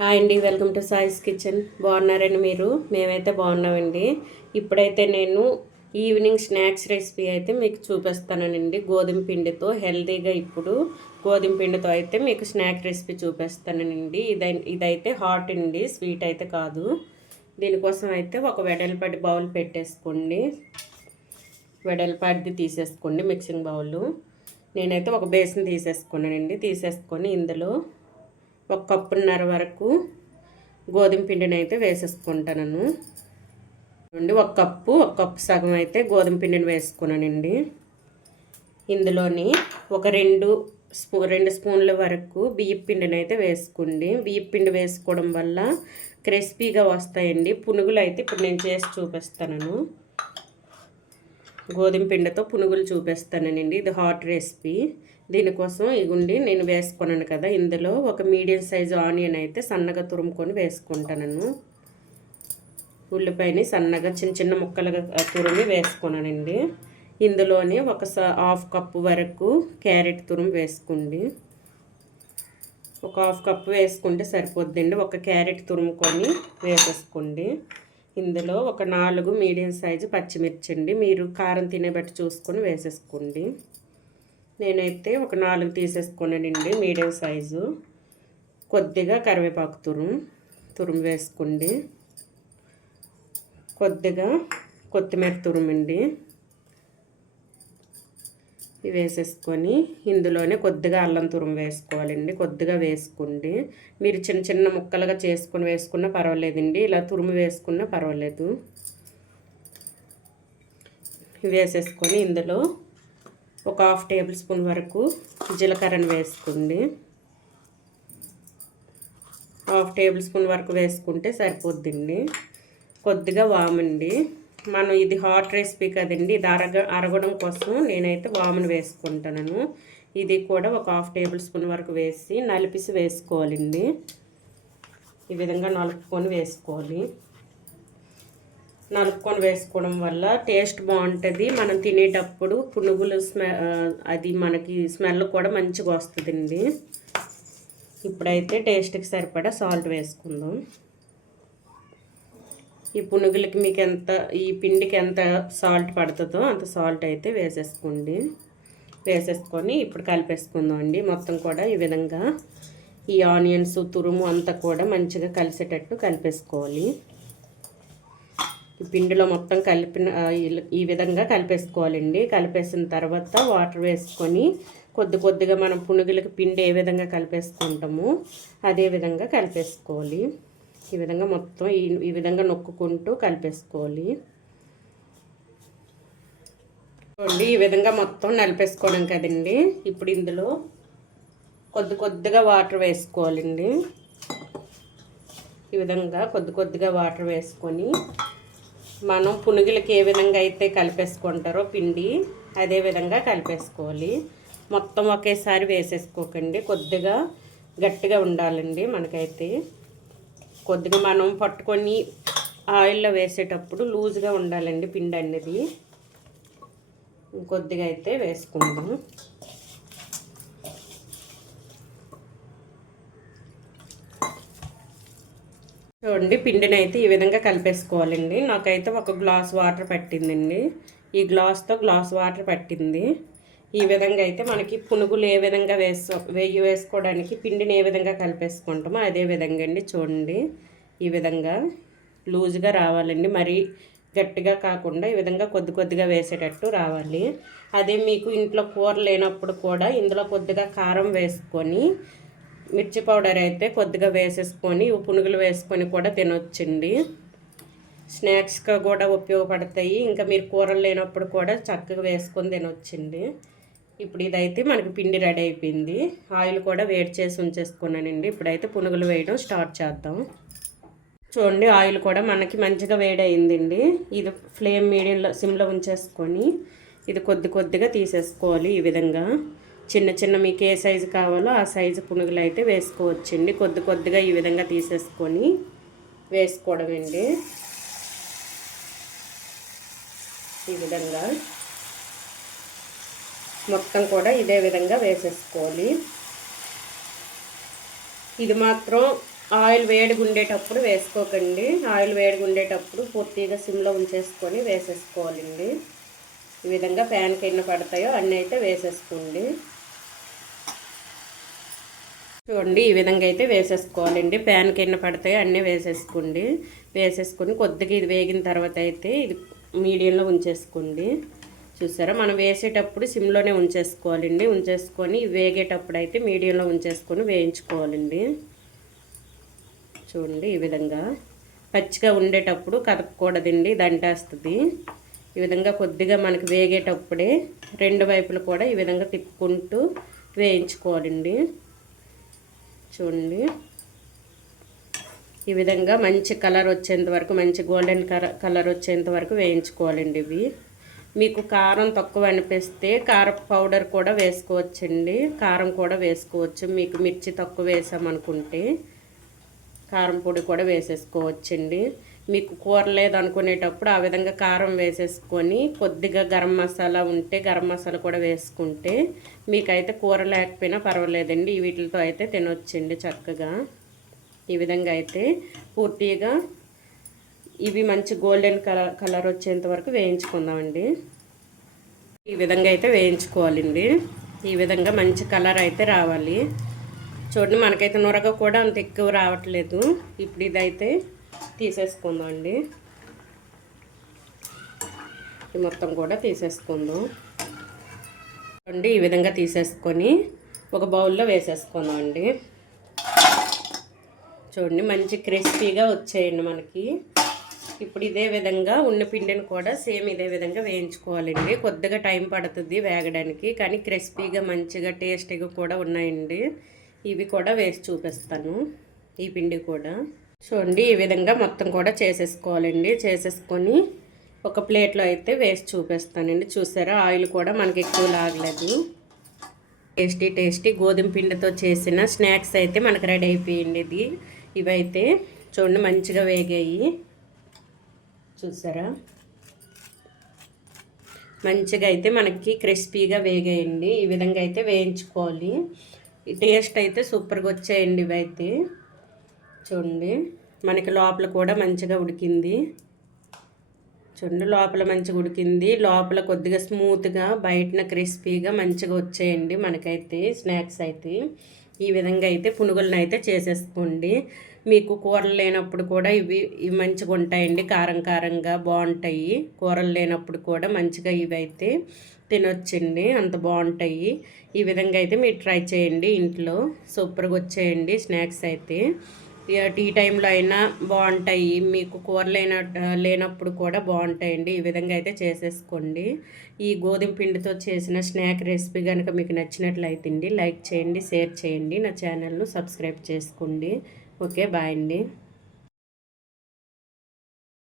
Hi అండి, welcome to సాయిస్ kitchen. బాగున్నారండి మీరు? మేమైతే బాగున్నామండి. ఇప్పుడైతే నేను ఈవినింగ్ స్నాక్స్ రెసిపీ అయితే మీకు చూపిస్తానండి. గోధుమ పిండితో హెల్తీగా ఇప్పుడు గోధుమ పిండితో అయితే మీకు స్నాక్ రెసిపీ చూపిస్తానండి. ఇదైతే హాట్ అండి, స్వీట్ అయితే కాదు. దీనికోసం అయితే ఒక వెడల్పాటి బౌల్ పెట్టేసుకోండి. వెడల్పాటిది తీసేసుకోండి మిక్సింగ్ బౌల్. నేనైతే ఒక బేసిన్ తీసేసుకున్నానండి. తీసేసుకొని ఇందులో 1 కప్పున్నర వరకు గోధుమ పిండిని అయితే వేసేసుకుంటాను. 1 కప్పు సగం అయితే గోధుమ పిండిని వేసుకున్నానండి. ఇందులోని ఒక 2 స్పూన్ల వరకు బియ్యం పిండిని అయితే వేసుకోండి. బియ్యం పిండి వేసుకోవడం వల్ల క్రిస్పీగా వస్తాయండి పునుగులు. అయితే ఇప్పుడు నేను చేసి చూపిస్తాను. గోధుమ పిండితో పునుగులు చూపిస్తానండి. ఇది హాట్ రెసిపీ. దీనికోసం ఇగుండి నేను వేసుకున్నాను కదా, ఇందులో ఒక మీడియం సైజు ఆనియన్ అయితే సన్నగా తురుముకొని వేసుకుంటాను. ఉల్లిపాయని సన్నగా చిన్న చిన్న ముక్కలుగా తురిమి వేసుకున్నానండి. ఇందులోని ఒక 1/2 కప్పు వరకు క్యారెట్ తురుము వేసుకోండి. ఒక 1/2 కప్పు వేసుకుంటే సరిపోద్దండి. ఒక క్యారెట్ తురుముకొని వేసేసుకోండి. ఇందులో ఒక 4 మీడియం సైజు పచ్చిమిర్చి అండి. మీరు కారం తినే బట్టి చూసుకొని వేసేసుకోండి. నేనైతే ఒక 4 తీసేసుకున్నానండి మీడియం సైజు. కొద్దిగా కరివేపాకు తురుము వేసుకోండి. కొద్దిగా కొత్తిమీర తురుమండి ఇవి వేసేసుకొని ఇందులోనే కొద్దిగా అల్లం తురుము వేసుకోవాలండి. కొద్దిగా వేసుకోండి. మీరు చిన్న చిన్న ముక్కలుగా చేసుకొని వేసుకున్నా పర్వాలేదండి, ఇలా తురుము వేసుకున్నా పర్వాలేదు. ఇవి వేసేసుకొని ఇందులో ఒక 1/2 టేబుల్ స్పూన్ వరకు జీలకర్రను వేసుకోండి. 1/2 టేబుల్ స్పూన్ వరకు వేసుకుంటే సరిపోద్దండి. కొద్దిగా వామండి. మనం ఇది హాట్ రెసిపీ కదండి, ఇది అరగడం కోసం నేనైతే వామును వేసుకుంటాను. ఇది కూడా ఒక 1/2 టేబుల్ స్పూన్ వరకు వేసి నలిపిసి వేసుకోవాలండి. ఈ విధంగా నలుపుకొని వేసుకోవాలి. నలుపుకొని వేసుకోవడం వల్ల టేస్ట్ బాగుంటుంది. మనం తినేటప్పుడు పునుగులు అది మనకి స్మెల్ కూడా మంచిగా వస్తుందండి. ఇప్పుడైతే టేస్ట్కి సరిపడా సాల్ట్ వేసుకుందాం. ఈ పునుగులకి మీకు ఈ పిండికి ఎంత సాల్ట్ పడుతుందో అంత సాల్ట్ అయితే వేసేసుకోండి. వేసేసుకొని ఇప్పుడు కలిపేసుకుందాం అండి. మొత్తం కూడా ఈ విధంగా ఈ ఆనియన్స్ తురుము అంతా కూడా మంచిగా కలిసేటట్టు కలిపేసుకోవాలి. ఈ పిండిలో మొత్తం ఈ విధంగా కలిపేసుకోవాలండి. కలిపేసిన తర్వాత వాటర్ వేసుకొని కొద్దిగా మనం పునుగులకి పిండి ఏ విధంగా కలిపేసుకుంటామో అదే విధంగా కలిపేసుకోవాలి. ఈ విధంగా మొత్తం ఈ విధంగా నొక్కుకుంటూ కలిపేసుకోవాలి. చూడండి, ఈ విధంగా మొత్తం నలిపేసుకోవడం కదండి. ఇప్పుడు ఇందులో కొద్దిగా వాటర్ వేసుకోవాలండి. ఈ విధంగా కొద్దిగా వాటర్ వేసుకొని మనం పునుగులకి ఏ విధంగా అయితే కలిపేసుకుంటారో పిండి అదే విధంగా కలిపేసుకోవాలి. మొత్తం ఒకేసారి వేసేసుకోకండి. కొద్దిగా గట్టిగా ఉండాలండి. మనకైతే కొద్దిగా మనం పట్టుకొని ఆయిల్లో వేసేటప్పుడు లూజ్గా ఉండాలండి పిండి అనేది. కొద్దిగా అయితే వేసుకుందాం. చూడండి, పిండిని అయితే ఈ విధంగా కలిపేసుకోవాలండి. నాకైతే ఒక గ్లాస్ వాటర్ పట్టిందండి. ఈ గ్లాస్తో గ్లాస్ వాటర్ పట్టింది. ఈ విధంగా అయితే మనకి పునుగులు ఏ విధంగా వేసుకోవడానికి పిండిని ఏ విధంగా కలిపేసుకుంటామో అదే విధంగా అండి. చూడండి, ఈ విధంగా లూజ్గా రావాలండి. మరీ గట్టిగా కాకుండా ఈ విధంగా కొద్దిగా వేసేటట్టు రావాలి. అదే మీకు ఇంట్లో కూర లేనప్పుడు కూడా ఇందులో కొద్దిగా కారం వేసుకొని మిర్చి పౌడర్ అయితే కొద్దిగా వేసేసుకొని పునుగులు వేసుకొని కూడా తినొచ్చండి. స్నాక్స్గా కూడా ఉపయోగపడతాయి. ఇంకా మీరు కూరలు లేనప్పుడు కూడా చక్కగా వేసుకొని తినొచ్చండి. ఇప్పుడు ఇదైతే మనకి పిండి రెడీ అయిపోయింది. ఆయిల్ కూడా వేడి చేసి ఉంచేసుకున్నానండి. ఇప్పుడైతే పునుగులు వేయడం స్టార్ట్ చేద్దాం. చూడండి, ఆయిల్ కూడా మనకి మంచిగా వేడి అయిందండి. ఇది ఫ్లేమ్ మీడియంలో సిమ్లో ఉంచేసుకొని ఇది కొద్దిగా తీసేసుకోవాలి. ఈ విధంగా చిన్న మీకు ఏ సైజు కావాలో ఆ సైజు పునుగులు అయితే వేసుకోవచ్చండి. కొద్దిగా ఈ విధంగా తీసేసుకొని వేసుకోవడమండి. ఈ విధంగా మొత్తం కూడా ఇదే విధంగా వేసేసుకోవాలి. ఇది మాత్రం ఆయిల్ వేడిగా ఉండేటప్పుడు వేసుకోకండి. ఆయిల్ వేడిగా ఉండేటప్పుడు పూర్తిగా సిమ్లో ఉంచేసుకొని వేసేసుకోవాలండి. ఈ విధంగా ప్యాన్కి ఎన్ని పడతాయో అన్నీ అయితే వేసేసుకోండి. చూడండి ఈ విధంగా అయితే వేసేసుకోవాలండి. ప్యాన్కి ఎన్ని పడతాయో అన్నీ వేసేసుకోండి. వేసేసుకొని కొద్దిగా ఇది వేగిన తర్వాత అయితే ఇది మీడియంలో ఉంచేసుకోండి. చూసారా, మనం వేసేటప్పుడు సిమ్లోనే ఉంచేసుకోవాలండి. ఉంచేసుకొని వేగేటప్పుడు అయితే మీడియంలో ఉంచేసుకొని వేయించుకోవాలండి. చూడండి ఈ విధంగా పచ్చిగా ఉండేటప్పుడు కదపకూడదండి, దంటేస్తుంది. ఈ విధంగా కొద్దిగా మనకి వేగేటప్పుడే రెండు వైపులు కూడా ఈ విధంగా తిప్పుకుంటూ వేయించుకోవాలండి. చూడండి ఈ విధంగా మంచి కలర్ వచ్చేంత వరకు, మంచి గోల్డెన్ కలర్ వచ్చేంత వరకు వేయించుకోవాలండి. ఇవి మీకు కారం తక్కువ అనిపిస్తే కారం పౌడర్ కూడా వేసుకోవచ్చండి. కారం కూడా వేసుకోవచ్చు. మీకు మిర్చి తక్కువ వేసామనుకుంటే కారం పొడి కూడా వేసేసుకోవచ్చండి. మీకు కూర లేదనుకునేటప్పుడు ఆ విధంగా కారం వేసేసుకొని కొద్దిగా గరం మసాలా ఉంటే గరం మసాలా కూడా వేసుకుంటే మీకైతే కూర లేకపోయినా పర్వాలేదండి. వీటితో అయితే తినొచ్చండి చక్కగా. ఈ విధంగా అయితే పూర్తిగా ఇవి మంచి గోల్డెన్ కలర్ వచ్చేంత వరకు వేయించుకుందామండి. ఈ విధంగా అయితే వేయించుకోవాలండి. ఈ విధంగా మంచి కలర్ అయితే రావాలి. చూడండి మనకైతే నురగ కూడా అంత ఎక్కువ రావట్లేదు. ఇప్పుడు ఇదైతే తీసేసుకుందాం అండి. ఇది మొత్తం కూడా తీసేసుకుందాం. చూడండి ఈ విధంగా తీసేసుకొని ఒక బౌల్లో వేసేసుకుందాం అండి. చూడండి మంచి క్రిస్పీగా వచ్చేయండి మనకి. ఇప్పుడు ఇదే విధంగా ఉన్న పిండిని కూడా సేమ్ ఇదే విధంగా వేయించుకోవాలండి. కొద్దిగా టైం పడుతుంది వేగడానికి, కానీ క్రిస్పీగా మంచిగా టేస్టీగా కూడా ఉన్నాయండి. ఇవి కూడా వేసి చూపిస్తాను. ఈ పిండి కూడా చూడండి ఈ విధంగా మొత్తం కూడా చేసేసుకోవాలండి. చేసేసుకొని ఒక ప్లేట్లో అయితే వేసి చూపిస్తానండి. చూసారా, ఆయిల్ కూడా మనకి ఎక్కువ లాగలేదు. టేస్టీ గోధుమ పిండితో చేసిన స్నాక్స్ అయితే మనకు రెడీ అయిపోయింది. ఇవైతే చూడండి మంచిగా వేగాయి. చూసారా, మంచిగా అయితే మనకి క్రిస్పీగా వేగాయండి. ఈ విధంగా అయితే వేయించుకోవాలి. టేస్ట్ అయితే సూపర్గా వచ్చాయండి. ఇవైతే చూడండి మనకి లోపల కూడా మంచిగా ఉడికింది. చూడండి లోపల మంచిగా ఉడికింది, లోపల కొద్దిగా స్మూత్గా బయటన క్రిస్పీగా మంచిగా వచ్చాయండి మనకైతే స్నాక్స్ అయితే. ఈ విధంగా అయితే పునుగులను అయితే చేసేసుకోండి. మీకు కూరలు లేనప్పుడు కూడా ఇవి మంచిగా ఉంటాయండి. కారంగా బాగుంటాయి. కూరలు లేనప్పుడు కూడా మంచిగా ఇవి అయితే తినొచ్చండి, అంత బాగుంటాయి. ఈ విధంగా అయితే మీరు ట్రై చేయండి ఇంట్లో. సూపర్గా వచ్చేయండి స్నాక్స్ అయితే. టీ టైంలో అయినా బాగుంటాయి, మీకు కూర లేనప్పుడు కూడా బాగుంటాయండి. ఈ విధంగా అయితే చేసేసుకోండి. ఈ గోధుమ పిండితో చేసిన స్నాక్ రెసిపీ కనుక మీకు నచ్చినట్లయితే లైక్ చేయండి, షేర్ చేయండి, నా ఛానల్ను సబ్స్క్రైబ్ చేసుకోండి. ఓకే, బాయ్ అండి.